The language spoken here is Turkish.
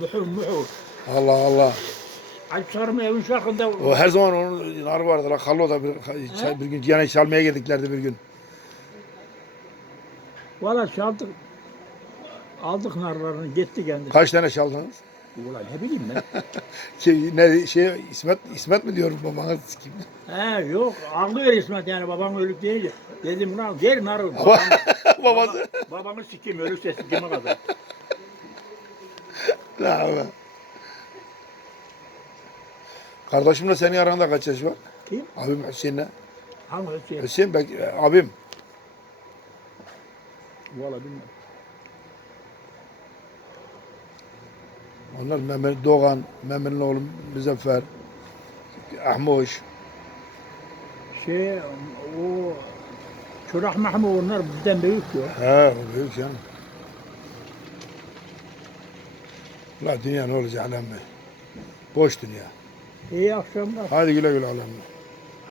Muhu muhu. Allah Allah. Alp Sarım evin şarkında O her zaman onun narı vardı. La Kallo da bir, He? bir gün yani çalmaya gittiklerdi bir gün. valla çaldık. Aldık narlarını gitti kendi. Kaç tane çaldınız? Ulan ne bileyim ben. Şey, ne şey İsmet İsmet mi diyor babana kim? He yok ağlıyor İsmet yani babam ölüp deyince. Dedim lan ver narı. Baba- Babam, Babası. babamı sikeyim ölürse sikime kadar. Ne abi? Kardeşimle senin aranda kaç yaş var? Kim? Abim Hüseyin'le. Hangi Hüseyin? Hüseyin bek, abim. Valla bilmiyorum. Onlar Mehmet Doğan, Mehmet'in oğlu Müzeffer, Ahmoş. Şey o Çorak Mahmut onlar bizden büyük yok. He, büyük canım. La dünya ne olacak alem mi? Boş dünya. İyi akşamlar. Hadi güle güle alem.